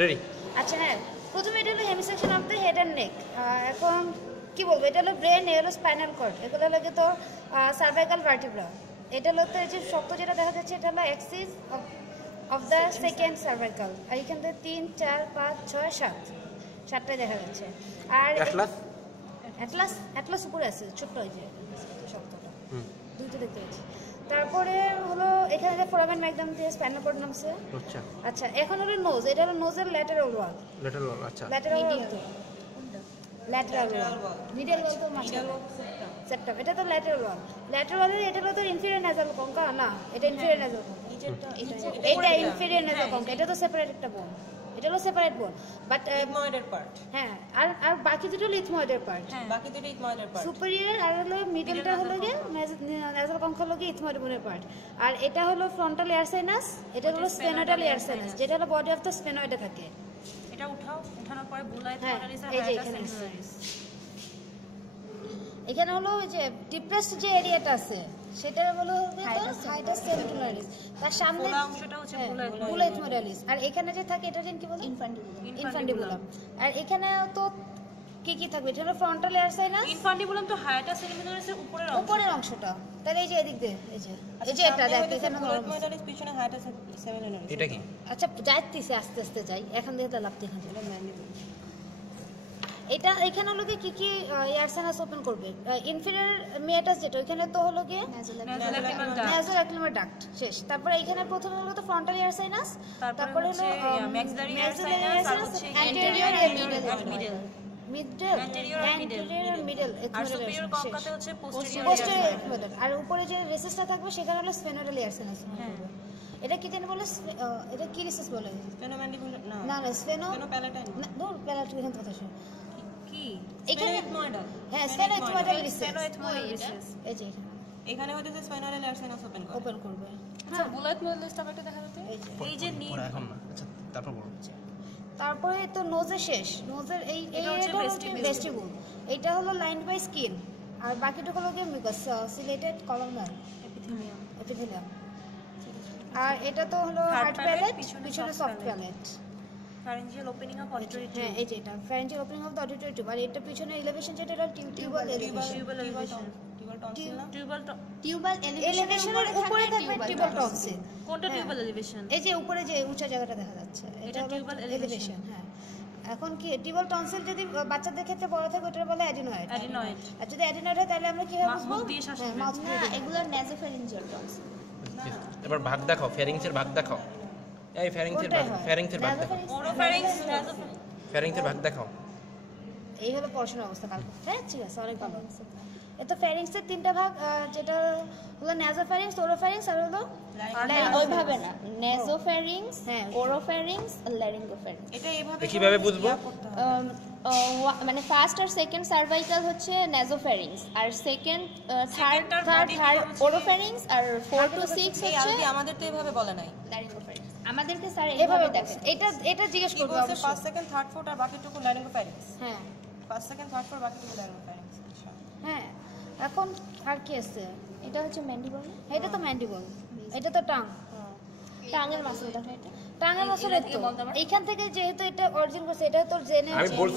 Ready. আচ্ছা হ্যাঁ, প্রথমে এটা হলো hemisection of the head and neck. এখন কি বলবো, এটা হলো ব্রেন, এ হলো স্পাইনাল কর্ড, এগুলো লাগে তো সার্ভাইকাল ভার্টিব্রা। এটা হলো তো এই যে শক্ত যেটা দেখা যাচ্ছে এটা হলো axis of the second cervical. আর এখান থেকে 3, 4, 5, 6, 7 সাতটাই দেখা যাচ্ছে। আর অ্যাটলাস উপরে আছে, ছোট্ট ওই যে শক্তটা, দুইটা দেখতে পাচ্ছি। তারপরে হলো এখানে যে ফোরামেন ম্যাগনাম দিয়ে স্পাইনাল কর্ড নামছে। আচ্ছা আচ্ছা এখন হলো নোজ, এটা হলো নোজের ল্যাটারাল ওয়াল। আচ্ছা ল্যাটারাল ওয়াল তো ল্যাটারাল ওয়াল, মিডল ওয়াল তো মাঝখানে সেপ্টাম, এটা তো ল্যাটারাল ওয়াল। ল্যাটারাল ওয়ালের এটা হলো তো ইনফেরিয়র নেজাল কঙ্কা না, এটা ইনফেরিয়র নেজাল কঙ্কা, এটা ইনফেরিয়র নেজাল কঙ্কা, এটা তো সেপারেট একটা বোন, এটা হলো সেপারেট বোন বাট ইথময়েডের পার্ট। হ্যাঁ, আর বাকি দুটো হলো ইথময়েডের পার্ট। বাকি দুটো ইথময়েডের পার্ট। সুপিরিয়র আর হলো মিডলটা হলো গিয়ে নেজাল কঙ্কা হলো গিয়ে ইথময়েড বোনের পার্ট। আর এটা হলো ফ্রন্টাল এয়ার সাইনাস, এটা হলো স্ফেনোইডাল এয়ার সাইনাস, যেটা হলো বডি অফ দ্য স্ফেনোইডে থাকে। এটা উঠানোর পরে বুলাইট হ্যাঁ মডেলিস আর এই যে হায়াটাস এখানে সেমিনারিস। এখানে হলো ওই যে ডিপ্রেসড যে এরিয়াটা আছে সেটা হলো হাইটাস সেমিনারিস, তার সামনে পুরো অংশটা হচ্ছে বুলাইট মডেলিস। আর এখানে যে থাকে এটা কি বলে ইনফান্ডিবুলাম। আর এখানে তো কি থাকবে, এটা হলো ফ্রন্টাল এয়ার সাইনাস। ইনফান্ডিবুলাম তো হায়াটাস সেমিনারিসের উপরের অংশটা, তাহলে এই যে এদিক দিয়ে এই যে এটা দেখ এখানে মডেলিস পিছনে হায়াটাস সেমিনারিস। এটা কি? আচ্ছা যাইতেছে আস্তে আস্তে যাই, এখন দিয়ে তো লাভতে এখানে এটা এখানে হলো কি এয়ার সাইনাস ওপেন করবে। ইনফেরিয়র মিয়াটাস যেটা ওখানে তো হলো কি ন্যাসোল্যাক্রিমাল ডাক্ট শেষ। তারপরে এখানে প্রথমে হলো তো ফ্রন্টাল এয়ার সাইনাস, তারপরে হলো ম্যাক্সিলারি এয়ার সাইনাস আর হচ্ছে অ্যান্টেরিয়র মিডল আর সুপিরিয়র কঙ্কাতে হচ্ছে পোস্টেরিয়র। আর উপরে যে রেসিসটা থাকবে সেখানে হলো স্ফেনোইডাল এয়ার সাইনাস। এটা কি জানি বলে, এটা কি রিসিস বলে? স্ফেনোম্যান্ডিবুলার না স্ফেনো স্ফেনোপ্যালাটাইন না, দূর প্যালাট এখানে কথা শুনো কি এখানে স্ফেনোইথময়েডাল। হ্যাঁ স্ফেনোইথময়েডাল রিসিস, স্ফেনোইথময়েডাল রিসিস এই যে এখানে হচ্ছে স্পাইনাল এয়ার সাইনাস ওপেন করবে। আচ্ছা বুলাইট মডেলিসটা একটা দেখা যাচ্ছে এই যে নি এখন না, আচ্ছা তারপর বলো। তারপরে তো নোজে শেষ, নোজের এই এটা হচ্ছে ভেস্টিবুল, এটা হলো লাইন্ড বাই স্কিন, আর বাকিটুকু হলো কি মিউকাস সিলেটেড কলামনার এপিথেলিয়াম। আর এটা তো হলো হার্ড প্যালেট, পিছনে soft palate, pharyngeal opening of auditory tube. হ্যাঁ এই যে এটা pharyngeal opening of the auditory tube. আর এটা পিছনে এলিভেশন যেটা এটা টিউবাল এলিভেশন, টিউবাল এলিভেশনের উপরে থাকবে টিউবাল টনসিল। কোনটা টিউবাল এলিভেশন? এই যে উপরে যে উঁচা জায়গাটা দেখা যাচ্ছে এটা টিউবাল এলিভেশন। হ্যাঁ এখন কি টিউবাল টনসিল যদি বাচ্চাদের ক্ষেত্রে বড় থাকে ওটা বলে অ্যাডিনয়েড। আর যদি অ্যাডিনয়েড হয় তাহলে আমরা কিভাবে বুঝবো? মাউথ দিয়ে এগুলো নেজোফ্যারিঞ্জিয়াল টনসিল। এবার ভাগ দেখাও, ফ্যারিংসের ভাগ দেখাও। এই ফ্যারিংসের ভাগ দেখাও, ফ্যারিংসের ভাগ দেখাও। এই হলো পড়াশোনার অবস্থা কাল। হ্যাঁ ঠিক আছে, অনেক ভালো। এত ফ্যারিংসের তিনটা ভাগ, যেটা হলো নাসোফ্যারিংস, ওরোফ্যারিংস আর হলো ওইভাবে না, নেজোফ্যারিংস, ওরোফ্যারিংস আর ল্যারিঙ্গোফ্যারিংস। এটা এইভাবে কিভাবে বুঝবো? মানে ফার্স্ট আর সেকেন্ড সার্ভাইকাল হচ্ছে নেজোফ্যারিংস, আর সেকেন্ড থার্ড ওরোফ্যারিংস, আর 4 to 6 হচ্ছে আমাদের তো এইভাবে বলে নাই ল্যারিঙ্গোফ্যারিংস। আমাদেরকে স্যার এভাবে এইভাবে দেখে। এটা জিজ্ঞেস করবে বলছে অবশ্যই। ফার্স্ট সেকেন্ড থার্ড ফোর্থ আর বাকিটুকু ল্যারিঙ্গোফ্যারিংস। হ্যাঁ ফার্স্ট সেকেন্ড থার্ড ফোর্থ বাকিটুকু ল্যারিঙ্গোফ্যারিংস। আচ্ছা হ্যাঁ এখন আর কি আছে? এটা হচ্ছে ম্যান্ডিবল। এটা তো ম্যান্ডিবল, এটা তো টাং, টাঙের মাসল দেখা। এটা টাঙের মাসল। এইখান থেকে যেহেতু এটা অরিজিন করছে, এটা তো জেনে আমি বলছি